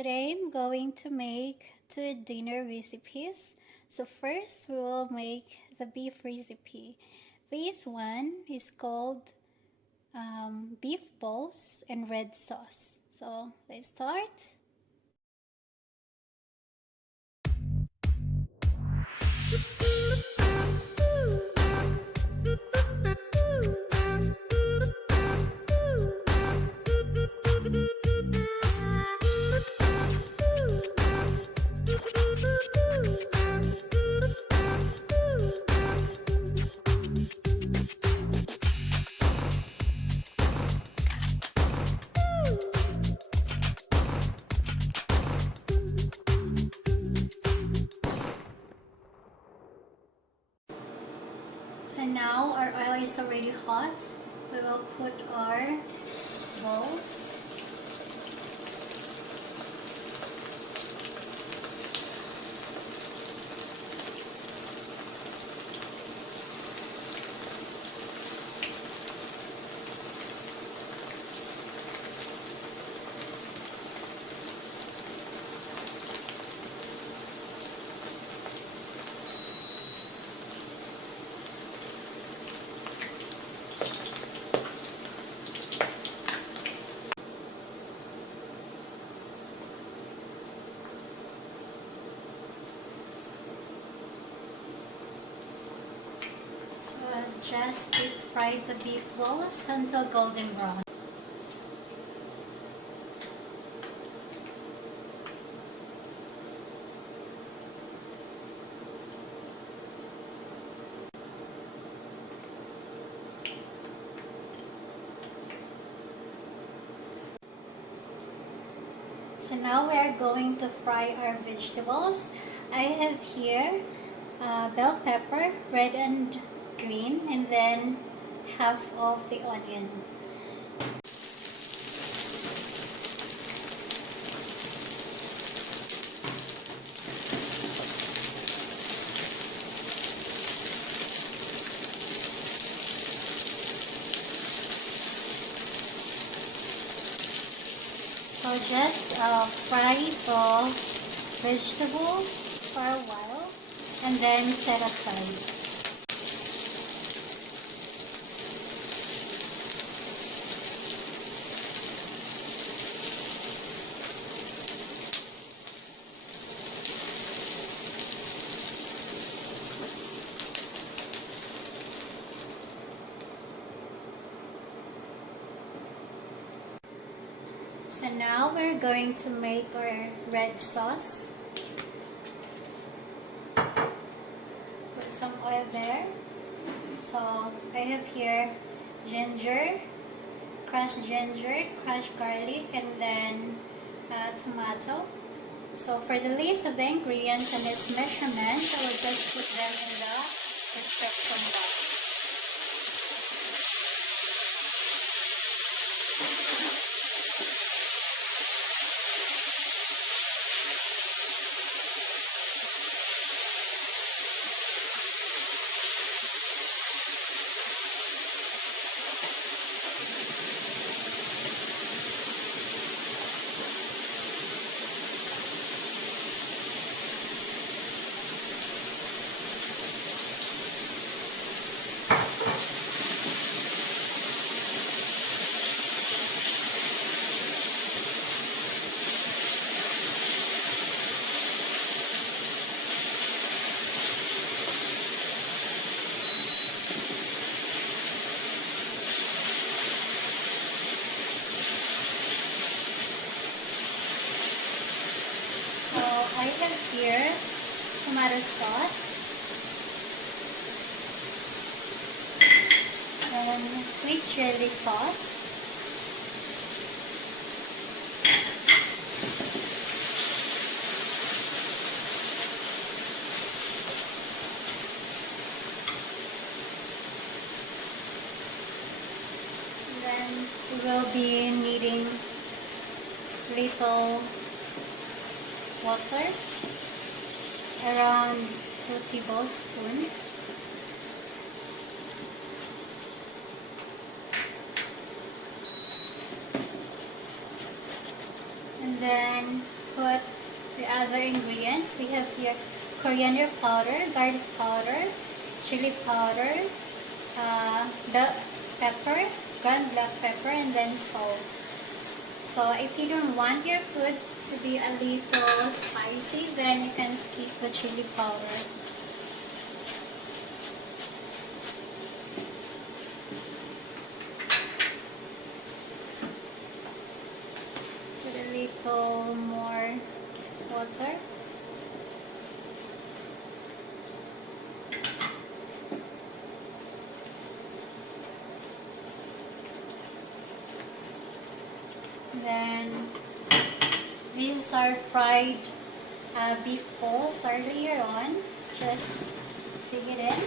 Today I'm going to make two dinner recipes. So first we will make the beef recipe. This one is called beef balls and red sauce. So let's start. So now our oil is already hot. We will put our balls. Just deep fry the beef balls until golden brown. So now we are going to fry our vegetables. I have here bell pepper, red and green, and then half of the onions. So just fry the vegetable for a while and then set aside. So now we're going to make our red sauce. Put some oil there. So I have here ginger, crushed garlic, and then tomato. So for the list of the ingredients and its measurements, I will just put them in the description box. I have here tomato sauce and sweet chili sauce, and then we will be needing little water, around 2 tablespoons. And then put the other ingredients. We have here coriander powder, garlic powder, chili powder, black pepper, ground black pepper, and then salt. So if you don't want your food to be a little spicy, then you can skip the chili powder. Put a little more water. Then this is our fried beef balls earlier on. Just dig it in.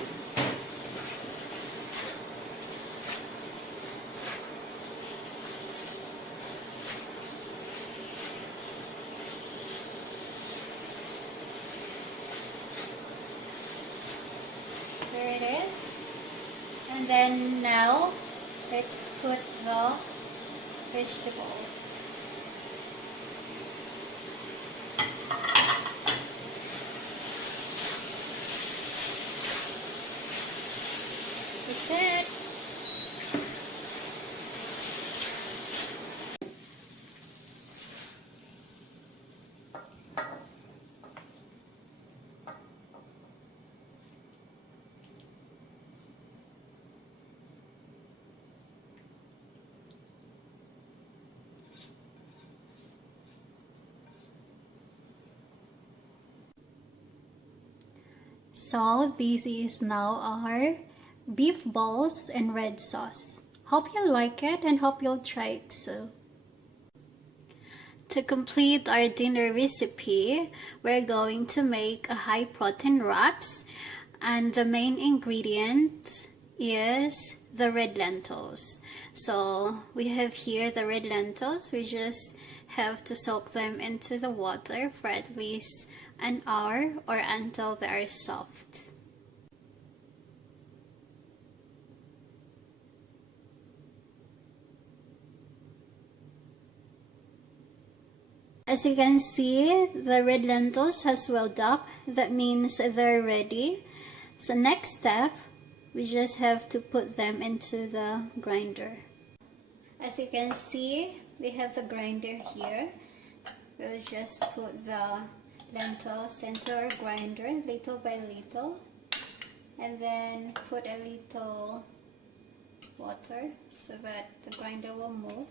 There it is. And then now let's put the vegetable. That's it. So this is now our beef balls and red sauce. Hope you like it and hope you'll try it too. To complete our dinner recipe, we're going to make a high protein wraps, and the main ingredient is the red lentils. So we have here the red lentils. We just have to soak them into the water for at least an hour or until they are soft. As you can see, the red lentils has swelled up. That means they're ready. So next step, we just have to put them into the grinder. As you can see, we have the grinder here. We'll just put the lentils into our grinder little by little, and then put a little water so that the grinder will move.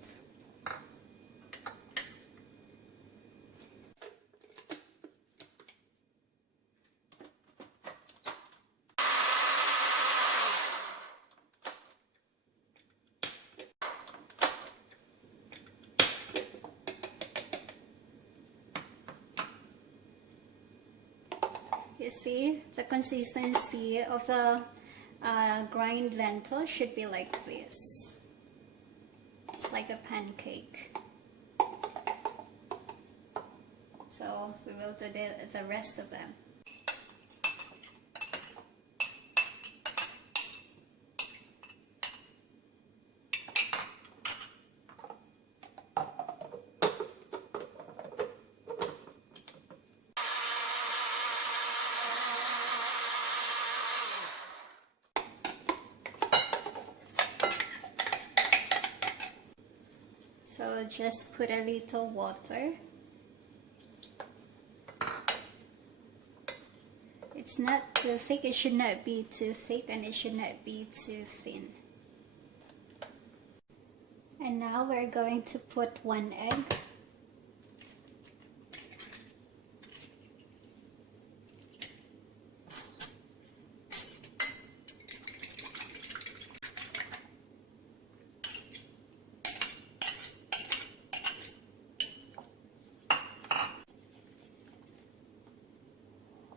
You see, the consistency of the grind lentil should be like this. It's like a pancake. So we will do the rest of them. So just put a little water. It's not too thick, it should not be too thick, and it should not be too thin. And now we're going to put 1 egg.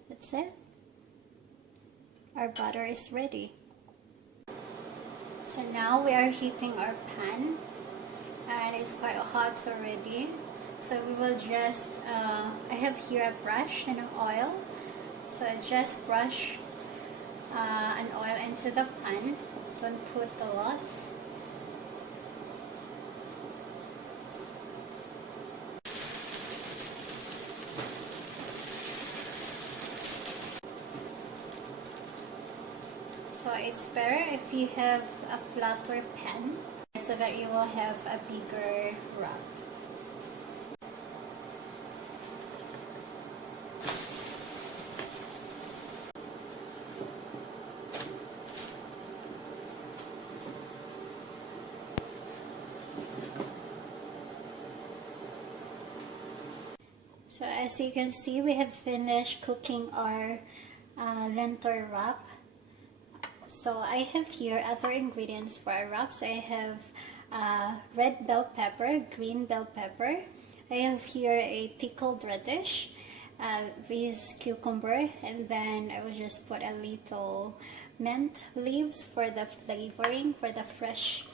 That's it. Our butter is ready. So now we are heating our pan, and it's quite hot already. So we will just, I have here a brush and an oil. So just brush an oil into the pan. Don't put a lot. it's better if you have a flatter pan so that you will have a bigger wrap. So as you can see, we have finished cooking our lentil wrap. So I have here other ingredients for our wraps. I have red bell pepper, green bell pepper. I have here a pickled raddish, this cucumber, and then I will just put a little mint leaves for the flavoring, for the fresh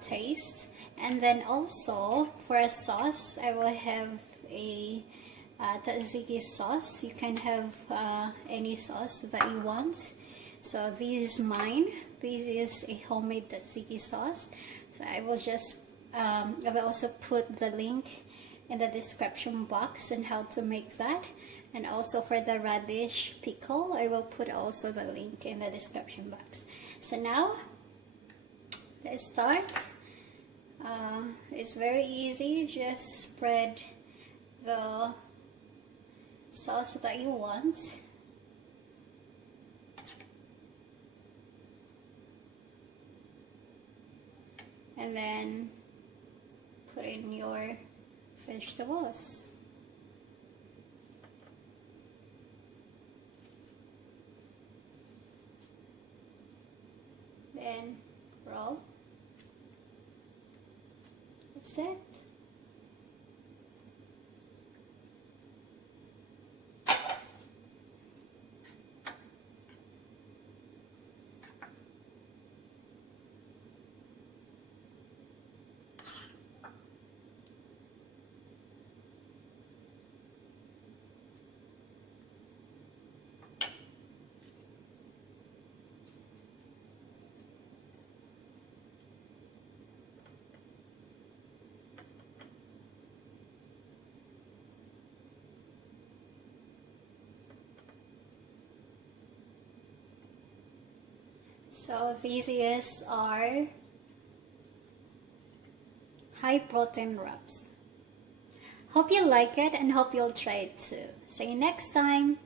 taste. And then also for a sauce, I will have a Tzatziki sauce. You can have any sauce that you want. So this is mine. This is a homemade Tzatziki sauce. So I will just I will also put the link in the description box on how to make that. And also for the radish pickle, I will put also the link in the description box. So now let's start. It's very easy. Just spread the sauce that you want, and then put in your vegetables. Then roll. That's it. So these is our high protein wraps. Hope you like it and hope you'll try it too. See you next time.